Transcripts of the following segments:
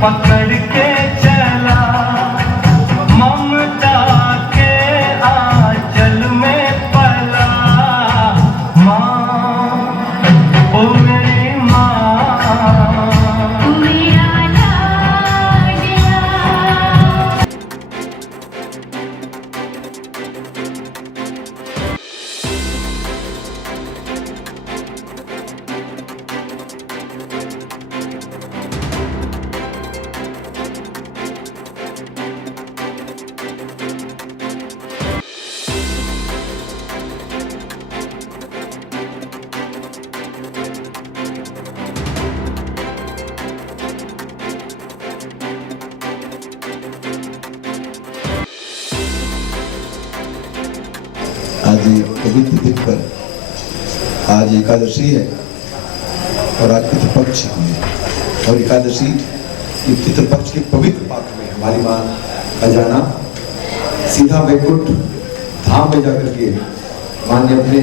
पकड़ के चला ममता के आंचल में पला। माँ ओ मेरी माँ, तू मेरा लाडला। आज पवित्र दिन पर आज एकादशी है और आज पितृपक्ष है और एकादशी की पितृपक्ष के पवित्र पात्र में हमारी माँ का जाना सीधा वैकुंठ धाम में जाकर के माँ ने अपने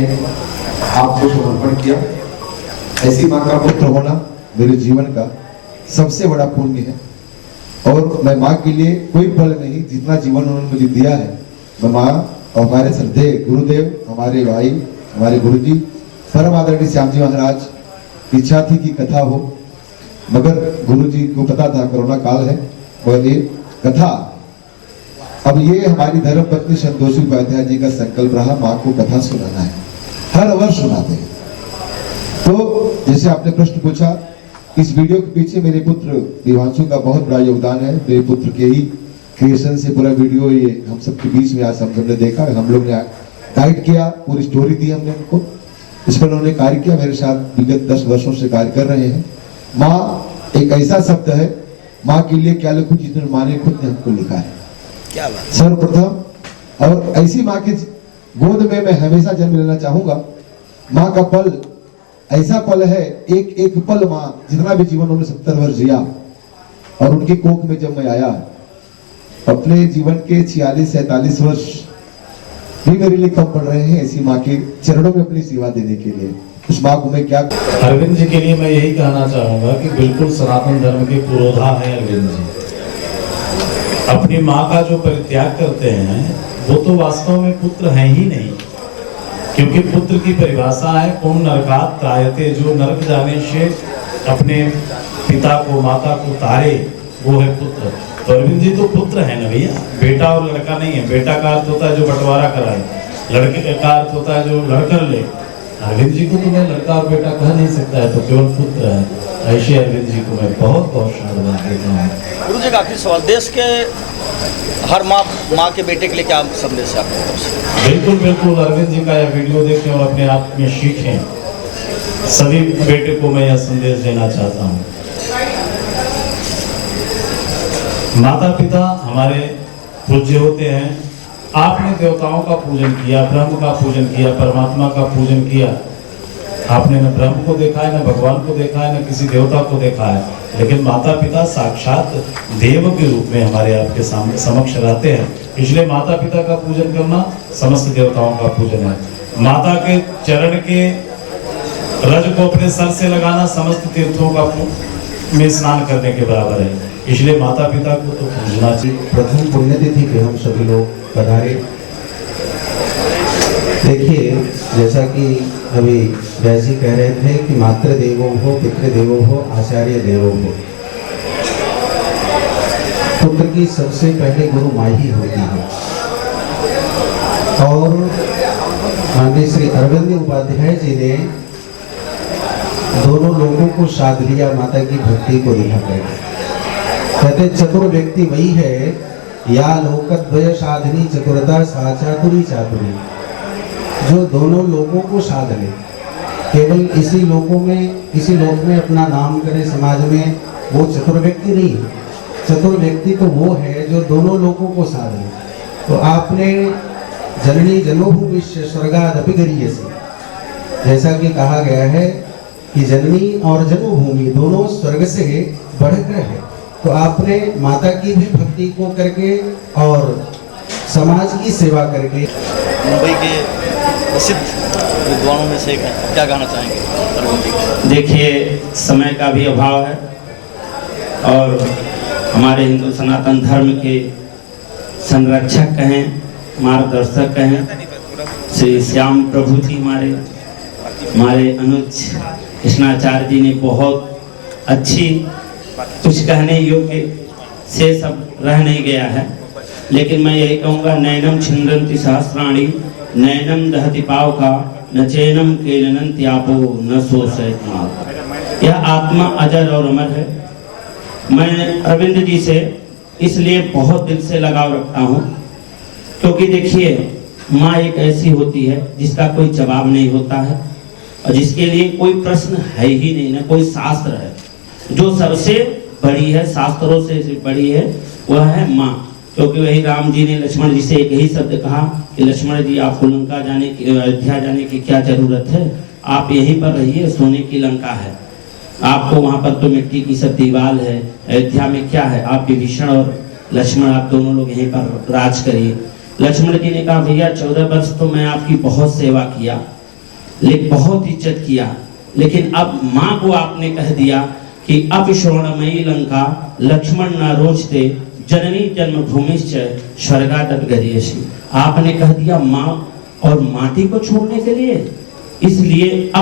आप को समर्पण किया। ऐसी माँ का पुत्र होना मेरे जीवन का सबसे बड़ा पुण्य है और मैं माँ के लिए कोई फल नहीं, जितना जीवन उन्होंने मुझे दिया है मैं माँ और हमारे श्रद्धेय गुरुदेव, हमारे भाई, हमारे गुरुजी परम आदरणीय श्याम जी महाराज की इच्छा थी कि कथा हो, मगर गुरुजी को पता था कोरोना काल है और ये कथा अब ये हमारी धर्म पत्नी संतोषी उपाध्याय जी का संकल्प रहा माँ को कथा सुनाना है, हर वर्ष सुनाते हैं। तो जैसे आपने प्रश्न पूछा, इस वीडियो के पीछे मेरे पुत्र दिवांशु का बहुत बड़ा योगदान है। मेरे पुत्र के ही क्रिएशन से पूरा वीडियो ये हम सबके बीच में आज हमने देखा, हम लोग ने गाइड किया, पूरी स्टोरी दी हमने उनको, इस पर उन्होंने कार्य किया, मेरे साथ विगत 10 वर्षों से कार्य कर रहे हैं। माँ एक ऐसा शब्द है, माँ के लिए क्या लिखूं जिसने माँ ने खुद ने हमको लिखा है। क्या बात। सर्वप्रथम और ऐसी माँ की गोद में मैं हमेशा जन्म लेना चाहूंगा। माँ का पल ऐसा पल है, एक एक पल माँ जितना भी जीवन उन्होंने 70 वर्ष जिया और उनकी कोख में जब मैं आया अपने जीवन के 46-47 वर्ष भी मेरे लिए कम पड़ रहे हैं ऐसी माँ के चरणों में अपनी सेवा देने के लिए। उस माँ को मैं क्या अरविंद जी के लिए मैं यही कहना चाहूंगा कि बिल्कुल सनातन धर्म के पुरोधा है अरविंद जी। अपनी माँ का जो परित्याग करते हैं वो तो वास्तव में पुत्र हैं ही नहीं, क्योंकि पुत्र की परिभाषा है पुण्य नरकात त्रायते, जो नरक जाने से अपने पिता को माता को तारे वो है पुत्र। तो अरविंद जी तो पुत्र है ना भैया, बेटा और लड़का नहीं है। बेटा का अर्थ होता है जो बंटवारा कराए, लड़के का अर्थ होता है जो लड़कर ले। अरविंद जी को तो मैं लड़का और बेटा कह नहीं सकता है, तो केवल पुत्र है। ऐसे अरविंद जी को मैं बहुत बहुत साधुवाद देता हूँ। गुरु जी का आखिरी सवाल, देश के हर माँ के बेटे के लिए क्या संदेश है आपके तरफ से? बिल्कुल बिल्कुल, अरविंद जी का यह वीडियो देखें और अपने आप में सीखें। सभी बेटे को मैं यह संदेश देना चाहता हूँ। माता पिता हमारे पूज्य होते हैं। आपने देवताओं का पूजन किया, ब्रह्म का पूजन किया, परमात्मा का पूजन किया। आपने न ब्रह्म को देखा है, न भगवान को देखा है, न किसी देवता को देखा है, लेकिन माता पिता साक्षात देव के रूप में हमारे आपके सामने समक्ष रहते हैं। इसलिए माता पिता का पूजन करना समस्त देवताओं का पूजन है। माता के चरण के रज को अपने सर से लगाना समस्त तीर्थों का में स्नान करने के बराबर है। इसलिए माता पिता को तो पूजना चाहिए। प्रथम पुण्यतिथि पे हम सभी लोग पधारे। देखिए, जैसा कि अभी जैसी कह रहे थे कि मातृ देवो हो, पितृ देवो हो, आचार्य देवो हो। पुत्र की सबसे पहले गुरु माँ ही होती है और माननीय श्री अरविंद उपाध्याय जी ने दोनों लोगों को साध लिया माता की भक्ति को दिखाकर। कहते चतुर व्यक्ति वही है या लोकद्वय साधनी चतुरता सा चातुरी चातुरी, जो दोनों लोगों को साध ले। केवल इसी लोक में अपना नाम करे समाज में, वो चतुर व्यक्ति नहीं है। चतुर व्यक्ति तो वो है जो दोनों लोगों को साध ले। तो आपने जननी जनोभूमिश्च स्वर्गादपि गरीयसी, जैसा कि कहा गया है कि जननी और जन्मभूमि दोनों स्वर्ग से बढ़कर है। तो आपने माता की भी भक्ति को करके और समाज की सेवा करके। मुंबई के प्रसिद्ध विद्वानों में से एक है, क्या कहना चाहेंगे? देखिए, समय का भी अभाव है और हमारे हिंदू सनातन धर्म के संरक्षक कहें, मार्गदर्शक कहें, श्री श्याम प्रभु जी हमारे अनुज कृष्णाचार्य जी ने बहुत अच्छी, कुछ कहने योग्य से सब रह नहीं गया है, लेकिन मैं यही कहूँगा, नैनम छिंदन्ति सहस्राणि नैनम दहति पावका न चैनम केलनन्ति आपो न शोषयति। यह आत्मा अजर और अमर है। मैं अरविंद जी से इसलिए बहुत दिल से लगाव रखता हूँ क्योंकि देखिए, माँ एक ऐसी होती है जिसका कोई जवाब नहीं होता है और जिसके लिए कोई प्रश्न है ही नहीं, ना कोई शास्त्र है। जो सबसे बड़ी है, शास्त्रों से बड़ी है, वह है माँ। क्योंकि वही राम जी ने लक्ष्मण जी से एक ही शब्द कहा कि लक्ष्मण जी, आपको लंका जाने की, अयोध्या जाने की क्या जरूरत है, आप यहीं पर रहिए, सोने की लंका है, आपको वहां पर तो मिट्टी की सब दीवार है, अयोध्या में क्या है, आप विभीषण और लक्ष्मण आप दोनों लोग यहीं पर राज करिए। लक्ष्मण जी ने कहा, भैया 14 वर्ष तो मैं आपकी बहुत सेवा किया, लेकिन बहुत इज्जत किया, लेकिन अब माँ को आपने कह दिया कि अब श्रवणमयी लंका लक्ष्मण न रोचते जननी जन्मभूमिश्च स्वर्गादपि गरीयसी। आपने कह दिया माँ और माटी को छोड़ने के लिए, इसलिए